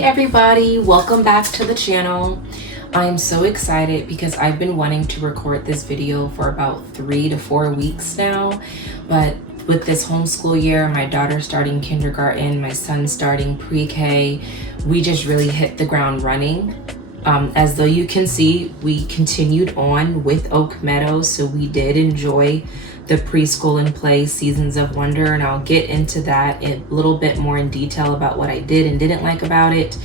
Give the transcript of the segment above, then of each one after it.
Hey everybody, welcome back to the channel. I'm so excited because I've been wanting to record this video for about 3 to 4 weeks now, but with this homeschool year, my daughter starting kindergarten, my son starting pre-K, we just really hit the ground running. As though you can see, we continued on with Oak Meadow, so we did enjoy the preschool and play Seasons of Wonder, and I'll get into that a little bit more in detail about what I did and didn't like about it.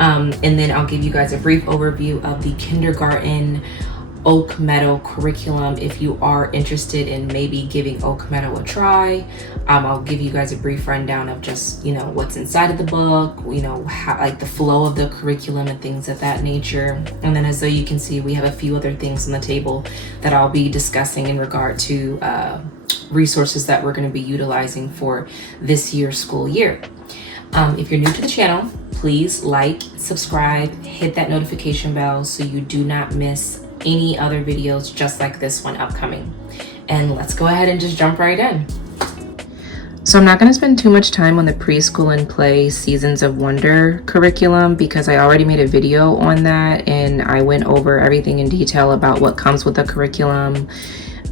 And then I'll give you guys a brief overview of the kindergarten Oak Meadow curriculum if you are interested in maybe giving Oak Meadow a try. I'll give you guys a brief rundown of just, what's inside of the book, how, like the flow of the curriculum and things of that nature. And then as though you can see, we have a few other things on the table that I'll be discussing in regard to resources that we're going to be utilizing for this year's school year. If you're new to the channel, please like, subscribe, hit that notification bell so you do not miss any other videos just like this one upcoming. And let's go ahead and just jump right in. So I'm not going to spend too much time on the preschool and play Seasons of Wonder curriculum because I already made a video on that and I went over everything in detail about what comes with the curriculum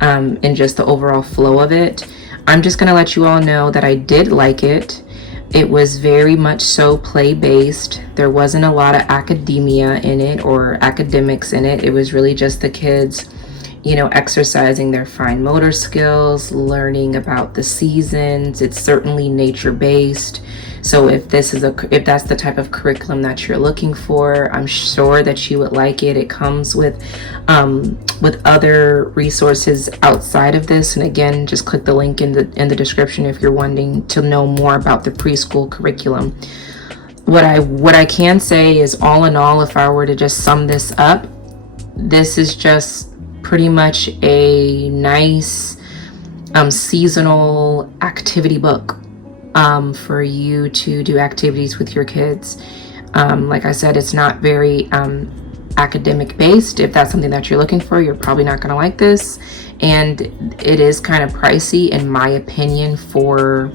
and just the overall flow of it. I'm just going to let you all know that I did like it. It was very much so play-based. There wasn't a lot of academia in it or academics in it. It was really just the kids, exercising their fine motor skills, learning about the seasons. It's certainly nature-based. So if that's the type of curriculum that you're looking for, I'm sure that you would like it. It comes with other resources outside of this. And again, just click the link in the description if you're wanting to know more about the preschool curriculum. What I can say is, all in all, if I were to just sum this up, this is just pretty much a nice seasonal activity book for you to do activities with your kids. Like I said, it's not very academic based. If that's something that you're looking for, you're probably not going to like this. And it is kind of pricey, in my opinion, for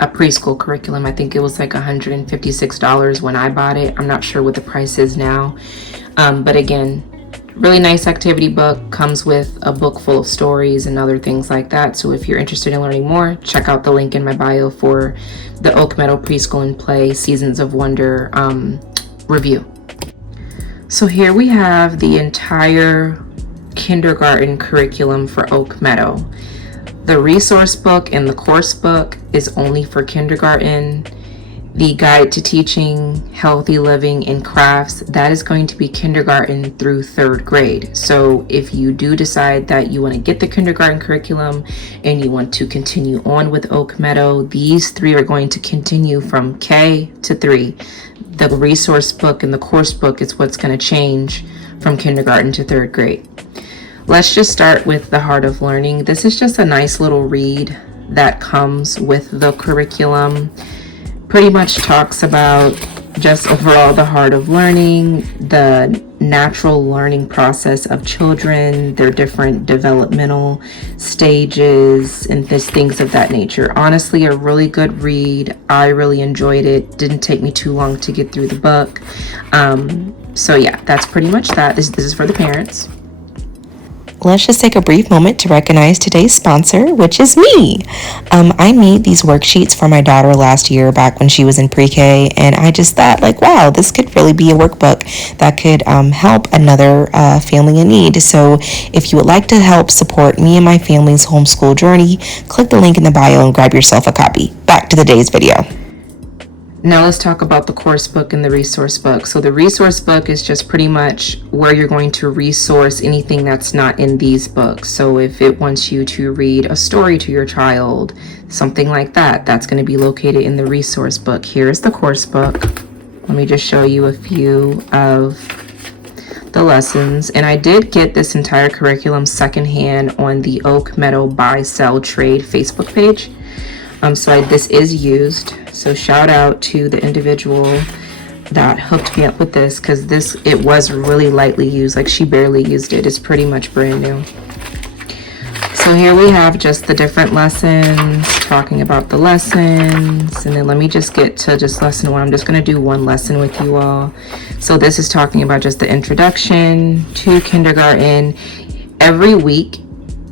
a preschool curriculum. I think it was like $156 when I bought it. I'm not sure what the price is now. But again, really nice activity book, comes with a book full of stories and other things like that. So if you're interested in learning more, check out the link in my bio for the Oak Meadow Preschool and Play Seasons of Wonder review. So here we have the entire kindergarten curriculum for Oak Meadow. The resource book and the course book is only for kindergarten. The guide to teaching healthy living and crafts, that is going to be kindergarten through 3rd grade. So if you do decide that you want to get the kindergarten curriculum and you want to continue on with Oak Meadow, these 3 are going to continue from K to 3. The resource book and the course book is what's going to change from kindergarten to 3rd grade. Let's just start with the Heart of Learning. This is just a nice little read that comes with the curriculum. Pretty much talks about just overall the heart of learning, the natural learning process of children, their different developmental stages, and things of that nature. Honestly, a really good read. I really enjoyed it. Didn't take me too long to get through the book. So yeah, that's pretty much that. This is for the parents. Let's just take a brief moment to recognize today's sponsor, which is me. I made these worksheets for my daughter last year back when she was in pre-K, and I just thought, wow, this could really be a workbook that could help another family in need. So if you would like to help support me and my family's homeschool journey, click the link in the bio and grab yourself a copy. Back to today's video. Now let's talk about the course book and the resource book. So the resource book is just pretty much where you're going to resource anything that's not in these books. So if it wants you to read a story to your child, something like that, that's going to be located in the resource book. Here's the course book. Let me just show you a few of the lessons. And I did get this entire curriculum secondhand on the Oak Meadow Buy Sell Trade Facebook page. So this is used. So shout out to the individual that hooked me up with this, because it was really lightly used. Like, she barely used it. It's pretty much brand new. So here we have just the different lessons, talking about the lessons, and then let me just get to just lesson 1. I'm just going to do one lesson with you all. So this is talking about just the introduction to kindergarten. Every week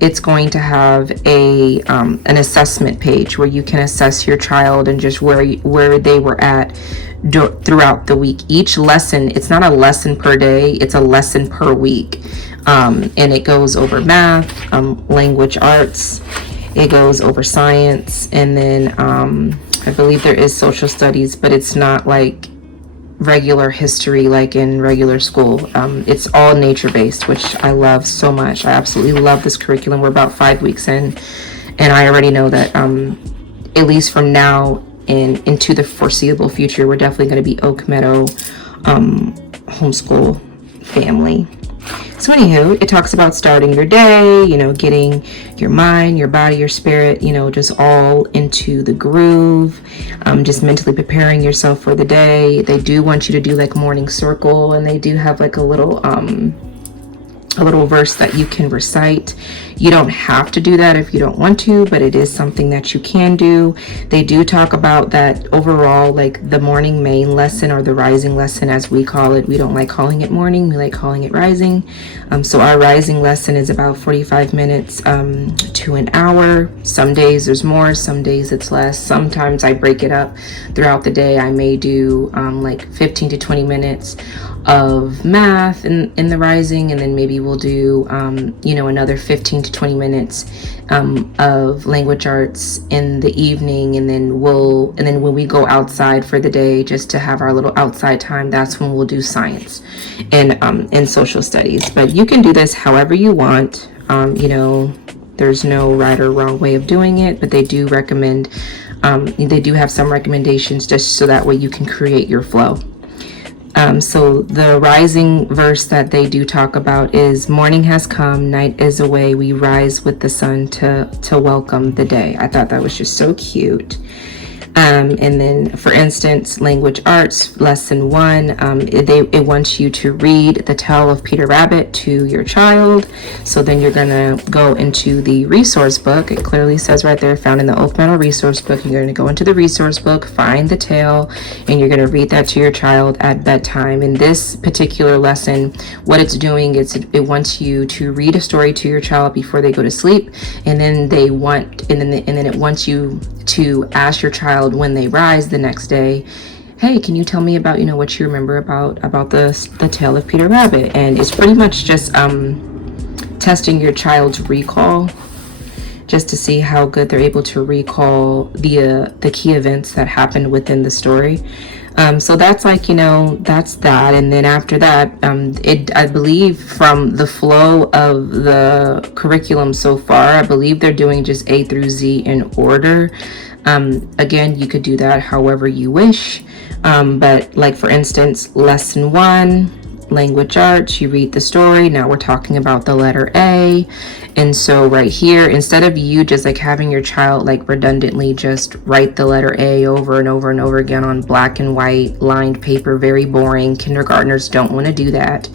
it's going to have an assessment page where you can assess your child and just where they were at throughout the week. Each lesson, it's not a lesson per day, it's a lesson per week. And it goes over math, language arts, it goes over science, and then I believe there is social studies, but it's not like regular history like in regular school. It's all nature-based, which I love so much. I absolutely love this curriculum. We're about 5 weeks in, and I already know that at least from now and into the foreseeable future, we're definitely going to be Oak Meadow homeschool family. So anywho, it talks about starting your day, getting your mind, your body, your spirit, just all into the groove, just mentally preparing yourself for the day. They do want you to do like morning circle, and they do have like a little verse that you can recite. You don't have to do that if you don't want to, but it is something that you can do. They do talk about that overall, like the morning main lesson, or the rising lesson as we call it. We don't like calling it morning, we like calling it rising. So our rising lesson is about 45 minutes to an hour. Some days there's more, some days it's less. Sometimes I break it up throughout the day. I may do like 15 to 20 minutes of math in the rising, and then maybe we'll do another 15 to 20 minutes of language arts in the evening, and then when we go outside for the day, just to have our little outside time, that's when we'll do science and social studies. But you can do this however you want. There's no right or wrong way of doing it, but they do recommend they do have some recommendations just so that way you can create your flow. So the rising verse that they do talk about is, morning has come, night is away, we rise with the sun to welcome the day. I thought that was just so cute. And then, for instance, language arts, lesson 1, it wants you to read The Tale of Peter Rabbit to your child. So then you're going to go into the resource book. It clearly says right there, found in the Oak Meadow resource book. You're going to go into the resource book, find the tale, and you're going to read that to your child at bedtime. In this particular lesson, what it's doing is it wants you to read a story to your child before they go to sleep, and then it wants you to ask your child when they rise the next day, hey, can you tell me about what you remember about the tale of Peter Rabbit? And it's pretty much just testing your child's recall, just to see how good they're able to recall the key events that happened within the story. So that's like, that's that. And then after that, I believe from the flow of the curriculum so far, I believe they're doing just A through Z in order. Again, you could do that however you wish. But like, for instance, lesson 1, language arts, you read the story. Now we're talking about the letter A. And so right here, instead of you just like having your child like redundantly just write the letter A over and over and over again on black and white lined paper, very boring. Kindergartners don't want to do that.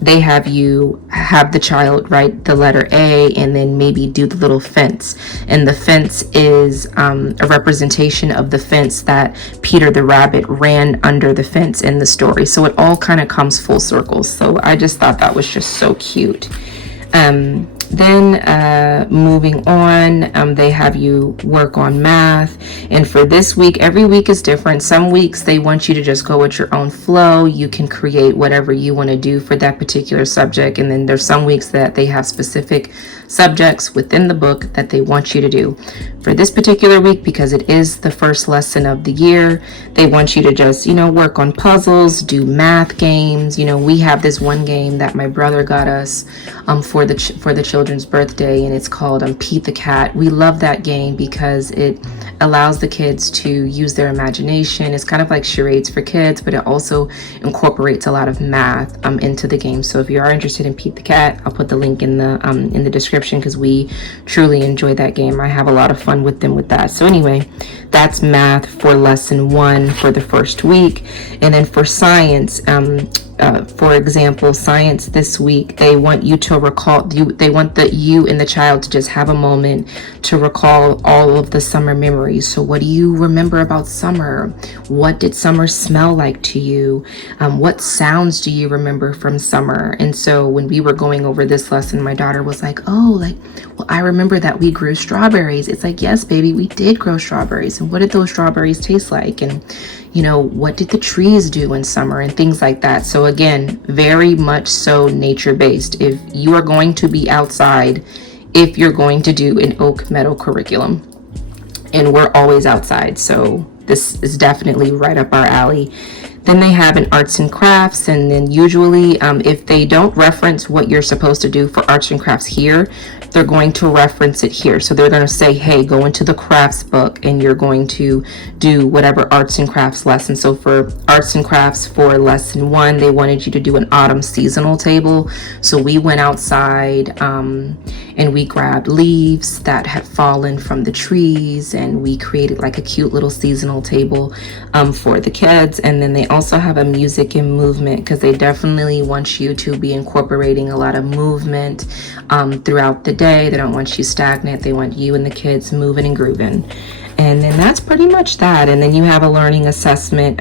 They have the child write the letter A and then maybe do the little fence. And the fence is a representation of the fence that Peter the Rabbit ran under the fence in the story. So it all kind of comes full circle. So I just thought that was just so cute. Then moving on, they have you work on math. And for this week, every week is different. Some weeks they want you to just go with your own flow. You can create whatever you want to do for that particular subject. And then there's some weeks that they have specific subjects within the book that they want you to do. For this particular week, because it is the first lesson of the year, they want you to just, work on puzzles, do math games. We have this one game that my brother got us for the children's birthday, and it's called Pete the Cat. We love that game because it allows the kids to use their imagination. It's kind of like charades for kids, but it also incorporates a lot of math into the game. So if you are interested in Pete the Cat, I'll put the link in the description, because we truly enjoy that game. I have a lot of fun with them with that. So anyway, that's math for lesson 1 for the first week. And then for science, for example, science this week, they want you to recall, they want you and the child to just have a moment to recall all of the summer memories. So what do you remember about summer? What did summer smell like to you? What sounds do you remember from summer? And so when we were going over this lesson, my daughter was like, oh, like, well, I remember that we grew strawberries. It's like, yes, baby, we did grow strawberries. And what did those strawberries taste like? And what did the trees do in summer and things like that. So again, very much so nature-based. If you are going to be outside, if you're going to do an Oak Meadow curriculum, and we're always outside, so this is definitely right up our alley. Then they have an arts and crafts, and then usually if they don't reference what you're supposed to do for arts and crafts here, they're going to reference it here. So they're going to say, hey, go into the crafts book and you're going to do whatever arts and crafts lesson. So for arts and crafts for lesson 1, they wanted you to do an autumn seasonal table. So we went outside and we grabbed leaves that had fallen from the trees, and we created like a cute little seasonal table for the kids. And then they also have a music and movement, because they definitely want you to be incorporating a lot of movement throughout the day. They don't want you stagnant. They want you and the kids moving and grooving. And then that's pretty much that. And then you have a learning assessment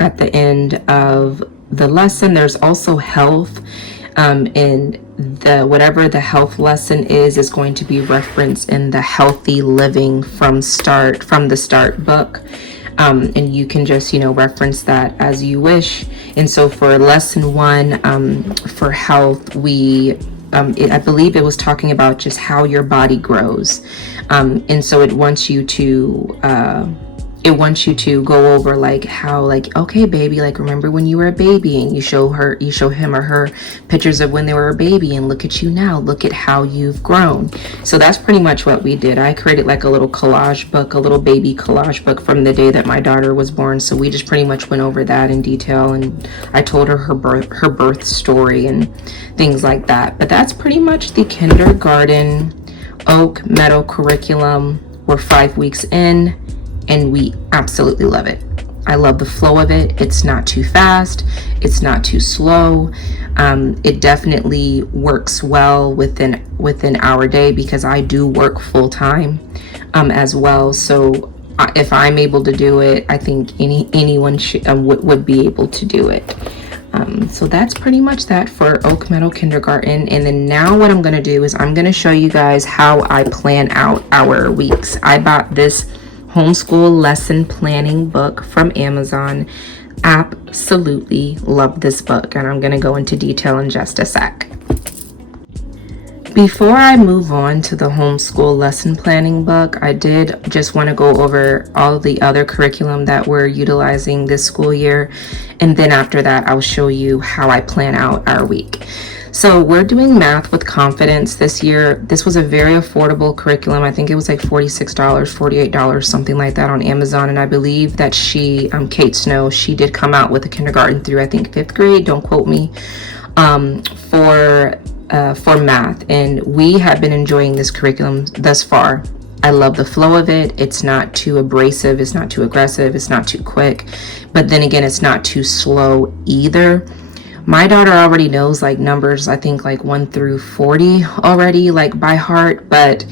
at the end of the lesson. There's also health, and whatever the health lesson is going to be referenced in the healthy living from the start book. And you can just reference that as you wish. And so for lesson 1 for health, I believe it was talking about just how your body grows, and so it wants you to go over like how, like, okay, baby, like, remember when you were a baby, and you show him or her pictures of when they were a baby, and look at you now, look at how you've grown. So that's pretty much what we did. I created like a little collage book, a little baby collage book from the day that my daughter was born. So we just pretty much went over that in detail, and I told her her birth story and things like that. But that's pretty much the kindergarten Oak Meadow curriculum. We're 5 weeks in, and we absolutely love it. I love the flow of it. It's not too fast. It's not too slow. It definitely works well within our day, because I do work full time as well. So if I'm able to do it, I think anyone would be able to do it. So that's pretty much that for Oak Meadow Kindergarten. And then now what I'm going to do is I'm going to show you guys how I plan out our weeks. I bought this homeschool lesson planning book from Amazon. Absolutely love this book, and I'm going to go into detail in just a sec. Before I move on to the homeschool lesson planning book, I did just want to go over all the other curriculum that we're utilizing this school year, and then after that I'll show you how I plan out our week. So we're doing math with confidence this year. This was a very affordable curriculum. I think it was like $46, $48, something like that on Amazon. And I believe that Kate Snow, she did come out with a kindergarten through, I think, 5th grade, don't quote me, for math. And we have been enjoying this curriculum thus far. I love the flow of it. It's not too abrasive. It's not too aggressive. It's not too quick. But then again, it's not too slow either. My daughter already knows like numbers, I think like 1 through 40 already, like by heart, but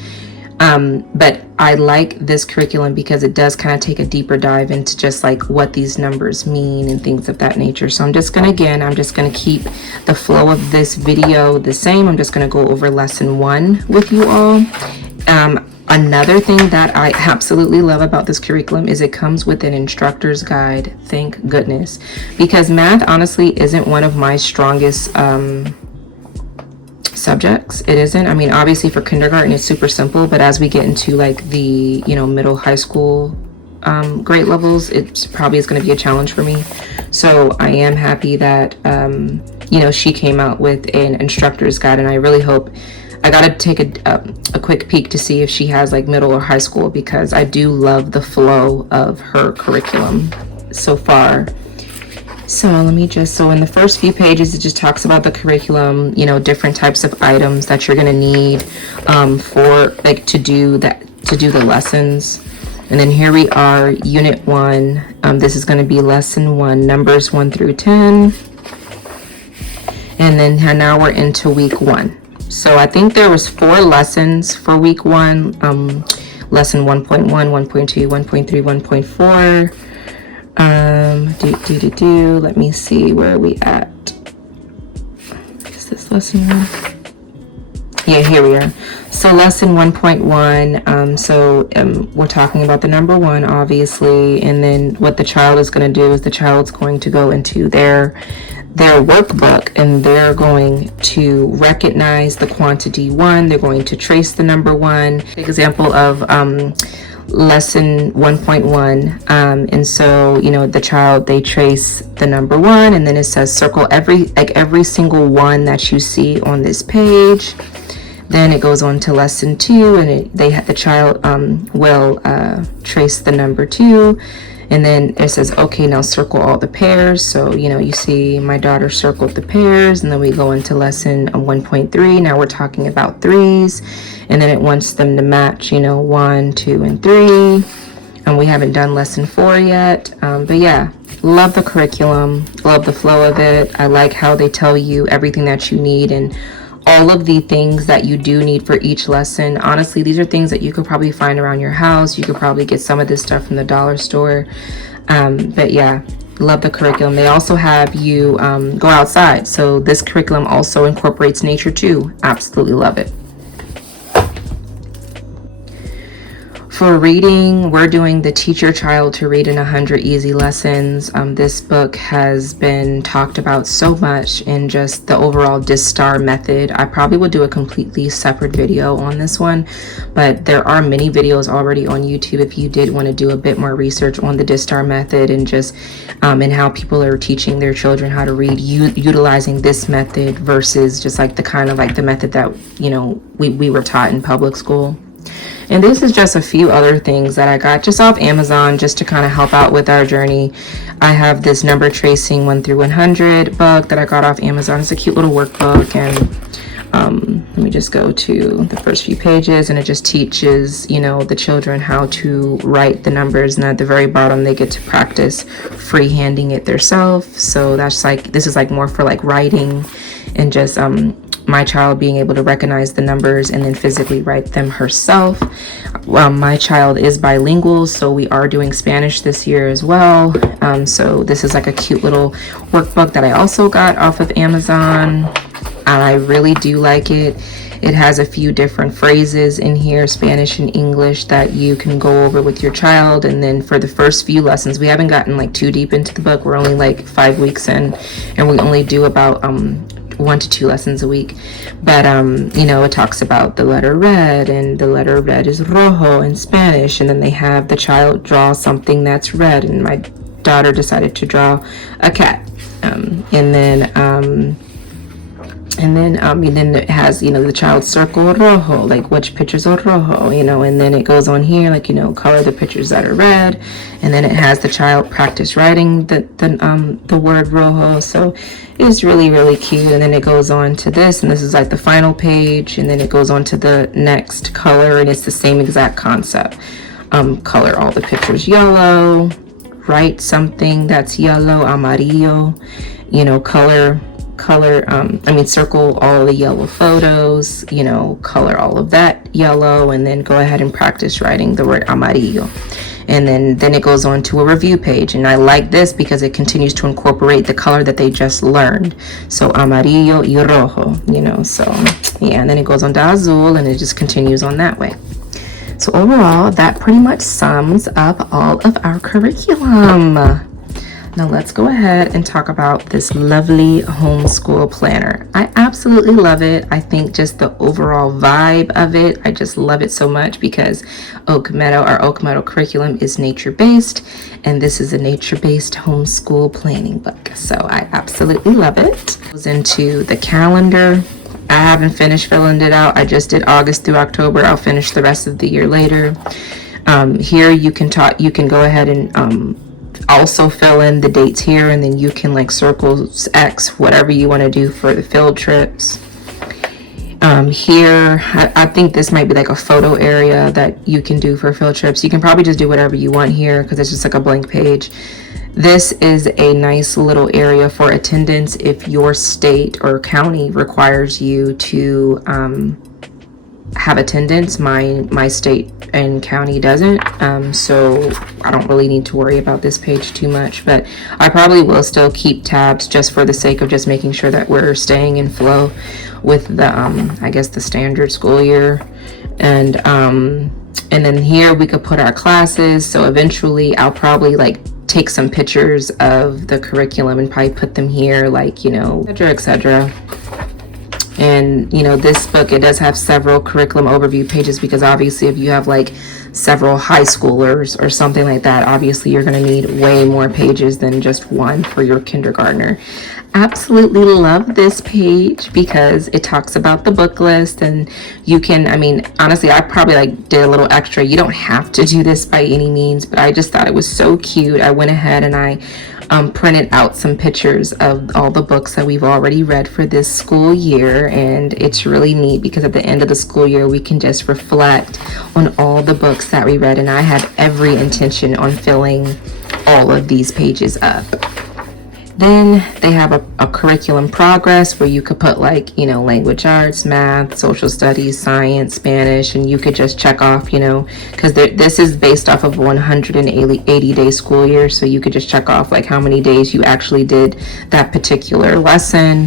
I like this curriculum because it does kind of take a deeper dive into just like what these numbers mean and things of that nature. So I'm just going to keep the flow of this video the same. I'm just going to go over lesson 1 with you all. Another thing that I absolutely love about this curriculum is it comes with an instructor's guide. Thank goodness, because math honestly isn't one of my strongest subjects. It isn't. I mean, obviously for kindergarten it's super simple, but as we get into like the middle high school grade levels, it probably is going to be a challenge for me. So I am happy that she came out with an instructor's guide, and I really hope. I gotta take a quick peek to see if she has like middle or high school, because I do love the flow of her curriculum so far. So so in the first few pages, it just talks about the curriculum, different types of items that you're gonna need for like to do the lessons. And then here we are, Unit 1. This is going to be Lesson 1, numbers 1 through 10. And then now we're into week 1. So I think there was 4 lessons for week 1. Lesson 1.1, 1.2, 1.3, 1.4. Let me see, where are we at? Is this lesson 1? Yeah, here we are. So lesson 1.1, we're talking about the number 1, obviously, and then what the child is going to do is the child's going to go into their workbook, and they're going to recognize the quantity 1. They're going to trace the number 1. Example of lesson 1.1, and so the child, they trace the number 1, and then it says circle every single 1 that you see on this page. Then it goes on to lesson 2, and the child will trace the number 2, and then it says, okay, now circle all the pairs. So you see my daughter circled the pairs, and then we go into lesson 1.3. Now we're talking about 3s, and then it wants them to match 1, 2, and 3. And we haven't done lesson 4 yet, but yeah, love the curriculum, love the flow of it. I like how they tell you everything that you need and all of the things that you do need for each lesson. Honestly, these are things that you could probably find around your house. You could probably get some of this stuff from the dollar store. But yeah, love the curriculum. They also have you go outside. So this curriculum also incorporates nature too. Absolutely love it. For reading, we're doing the Teach Your Child to Read in 100 Easy Lessons. This book has been talked about so much in just the overall distored method. I probably will do a completely separate video on this one, but there are many videos already on YouTube if you did want to do a bit more research on the distored method and just and how people are teaching their children how to read utilizing this method versus just like the method that we were taught in public school. And this is just a few other things that I got just off Amazon just to kind of help out with our journey. I have this number tracing 1 through 100 book that I got off Amazon. It's a cute little workbook, and let me just go to the first few pages, and it just teaches the children how to write the numbers, and at the very bottom they get to practice freehanding it themselves. So that's this is more for writing and just my child being able to recognize the numbers and then physically write them herself. My child is bilingual, so we are doing Spanish this year as well. So this is a cute little workbook that I also got off of Amazon, and I really do like it. It has a few different phrases in here, Spanish and English, that you can go over with your child. And then for the first few lessons, we haven't gotten too deep into the book. We're only 5 weeks in, and we only do about 1 to 2 lessons a week. But it talks about the letter red, and the letter red is rojo in Spanish, and then they have the child draw something that's red, and my daughter decided to draw a cat. And then it has the child circle rojo, which pictures are rojo, and then it goes on here color the pictures that are red, and then it has the child practice writing the word rojo. So it's really, really cute. And then it goes on to this, and this is the final page, and then it goes on to the next color, and it's the same exact concept. Color all the pictures yellow, write something that's yellow, amarillo, circle all the yellow photos, color all of that yellow, and then go ahead and practice writing the word amarillo. And then it goes on to a review page, and I like this because it continues to incorporate the color that they just learned. So amarillo y rojo, so yeah, and then it goes on to azul, and it just continues on that way. So overall, that pretty much sums up all of our curriculum. Now let's go ahead and talk about this lovely homeschool planner. I absolutely love it. I think just the overall vibe of it, I just love it so much because our Oak Meadow curriculum is nature-based, and this is a nature-based homeschool planning book. So I absolutely love it. It goes into the calendar. I haven't finished filling it out. I just did August through October. I'll finish the rest of the year later. Here you can go ahead and also fill in the dates here, and then you can circle X whatever you want to do for the field trips. Here, I think this might be like a photo area that you can do for field trips. You can probably just do whatever you want here because it's just like a blank page. This is a nice little area for attendance if your state or county requires you to have attendance. My state and county doesn't, so I don't really need to worry about this page too much, but I probably will still keep tabs just for the sake of just making sure that we're staying in flow with the I guess the standard school year. And then here we could put our classes. So eventually I'll probably like take some pictures of the curriculum and probably put them here, like, you know, etc. And you know, this book, it does have several curriculum overview pages because obviously if you have like several high schoolers or something like that, obviously you're going to need way more pages than just one for your kindergartner. Absolutely love this page because it talks about the book list, and you can, I mean, honestly, I probably like did a little extra. You don't have to do this by any means, but I just thought it was so cute. I went ahead and I printed out some pictures of all the books that we've already read for this school year, and it's really neat because at the end of the school year we can just reflect on all the books that we read, and I have every intention on filling all of these pages up. Then they have a curriculum progress where you could put like, you know, language arts, math, social studies, science, Spanish, and you could just check off, you know, because this is based off of 180-day school year. So you could just check off like how many days you actually did that particular lesson.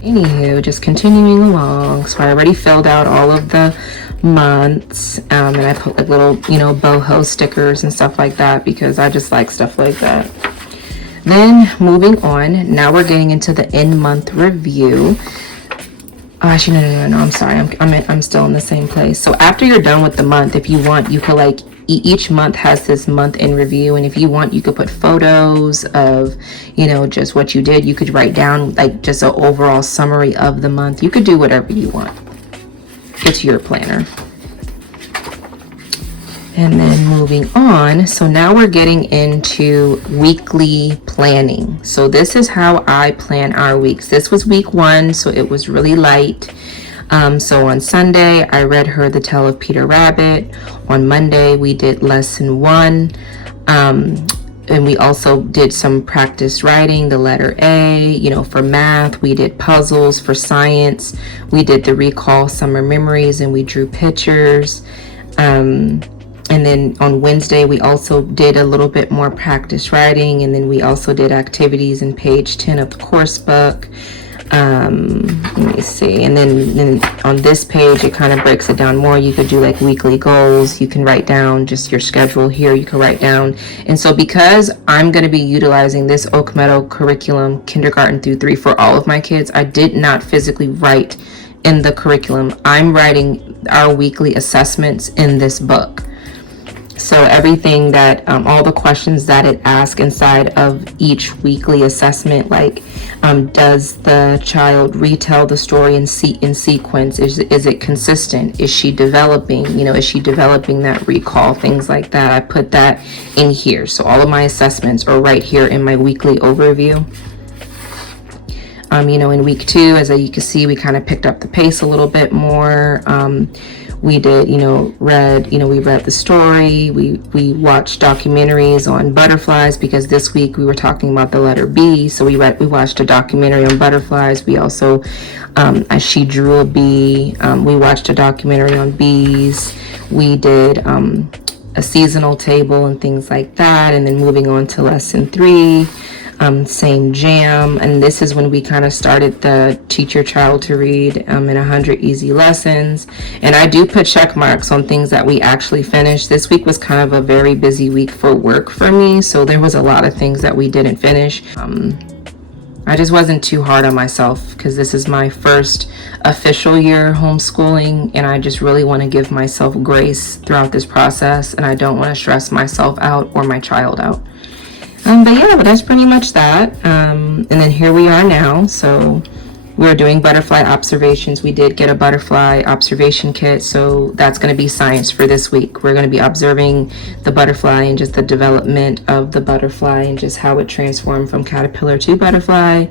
Anywho, just continuing along. So I already filled out all of the months, and I put like little, you know, boho stickers and stuff like that because I just like stuff like that. Then moving on, now we're getting into the end month review. Actually, no, I'm sorry, I'm still in the same place. So after you're done with the month, if you want, you could like, each month has this month in review, and if you want, you could put photos of, you know, just what you did. You could write down like just an overall summary of the month. You could do whatever you want. It's your planner. And then moving on, so now we're getting into weekly planning. So this is how I plan our weeks. This was week 1, so it was really light. So on Sunday, I read her The Tale of Peter Rabbit. On Monday, we did lesson 1. And we also did some practice writing, the letter A. You know, for math, we did puzzles. For science, we did the recall summer memories, and we drew pictures. And then on Wednesday, we also did a little bit more practice writing, and then we also did activities in page 10 of the course book. Let me see. And then on this page, it kind of breaks it down more. You could do like weekly goals. You can write down just your schedule here. You can write down. And so because I'm going to be utilizing this Oak Meadow Curriculum kindergarten through 3 for all of my kids, I did not physically write in the curriculum. I'm writing our weekly assessments in this book. So everything that, all the questions that it asks inside of each weekly assessment, like, does the child retell the story in sequence? Is it consistent? Is she developing? You know, is she developing that recall? Things like that. I put that in here. So all of my assessments are right here in my weekly overview. You know, in week 2, as you can see, we kind of picked up the pace a little bit more. We did, you know, we read the story. We watched documentaries on butterflies because this week we were talking about the letter B. So we watched a documentary on butterflies. We also, as she drew a bee, we watched a documentary on bees. We did a seasonal table and things like that. And then moving on to lesson 3. Same jam, and this is when we kind of started the Teach Your Child to Read in 100 Easy Lessons. And I do put check marks on things that we actually finished. This week was kind of a very busy week for work for me, so there was a lot of things that we didn't finish. I just wasn't too hard on myself because this is my first official year homeschooling, and I just really want to give myself grace throughout this process, and I don't want to stress myself out or my child out. But that's pretty much that. And then here we are now. So we're doing butterfly observations. We did get a butterfly observation kit, so that's going to be science for this week. We're going to be observing the butterfly and just the development of the butterfly and just how it transformed from caterpillar to butterfly.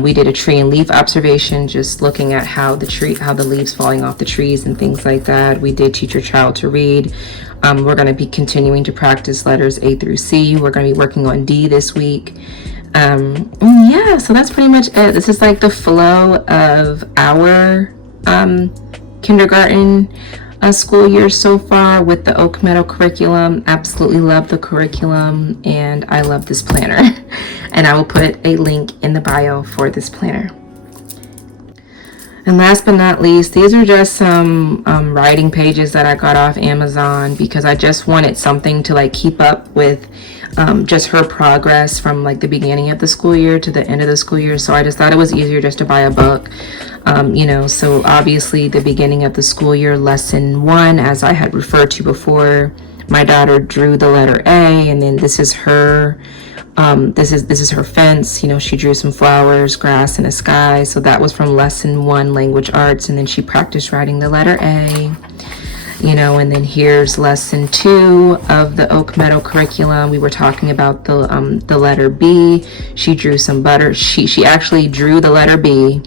We did a tree and leaf observation, just looking at how the leaves falling off the trees and things like that. We did teach your child to read. We're going to be continuing to practice letters A through C. We're going to be working on D this week. Yeah, so that's pretty much it. This is like the flow of our kindergarten school year so far with the Oak Meadow curriculum. Absolutely love the curriculum, and I love this planner. And I will put a link in the bio for this planner. And last but not least, these are just some writing pages that I got off Amazon because I just wanted something to like keep up with just her progress from like the beginning of the school year to the end of the school year. So I just thought it was easier just to buy a book. So obviously the beginning of the school year, lesson 1, as I had referred to before, my daughter drew the letter A, and then this is her. This is her fence. She drew some flowers, grass, and a sky. So that was from lesson 1, language arts, and then she practiced writing the letter A. And then here's lesson 2 of the Oak Meadow curriculum. We were talking about the letter B. She drew some she actually drew the letter B,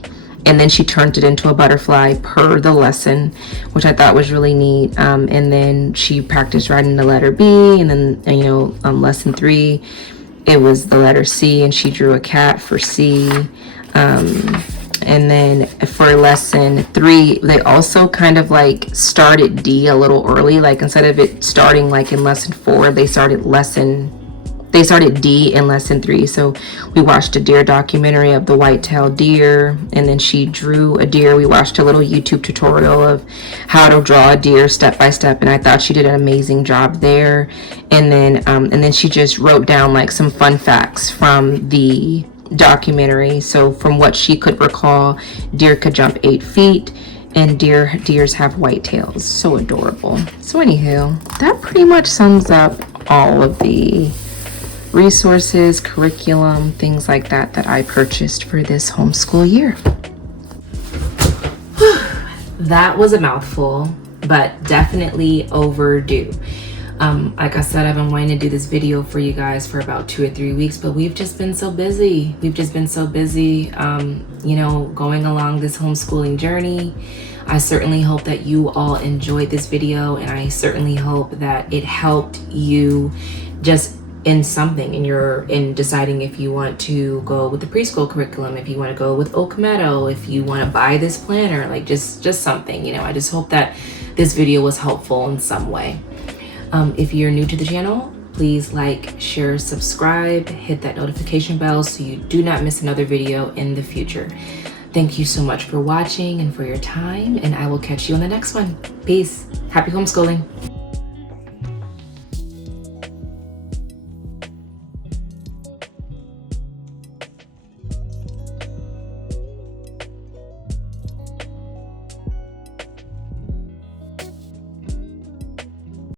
and then she turned it into a butterfly per the lesson, which I thought was really neat. And then she practiced writing the letter B, and then lesson 3, it was the letter C, and she drew a cat for C. And then for lesson 3, they also kind of like started D a little early. Like instead of it starting like in lesson 4, they started D in lesson 3. So we watched a deer documentary of the white-tailed deer, and then she drew a deer. We watched a little YouTube tutorial of how to draw a deer step by step, and I thought she did an amazing job there. And then she just wrote down like some fun facts from the documentary. So from what she could recall, deer could jump 8 feet, and deers have white tails. So adorable. So anywho, that pretty much sums up all of the resources, curriculum, things like that I purchased for this homeschool year. That was a mouthful, but definitely overdue. Like I said, I've been wanting to do this video for you guys for about 2 or 3 weeks, but we've just been so busy. Going along this homeschooling journey. I certainly hope that you all enjoyed this video, and I certainly hope that it helped you just in something in deciding if you want to go with the preschool curriculum, if you want to go with Oak Meadow, if you want to buy this planner, like just something. I just hope that this video was helpful in some way. If you're new to the channel, please like, share, subscribe, hit that notification bell so you do not miss another video in the future. Thank you so much for watching and for your time, and I will catch you on the next one. Peace. Happy homeschooling.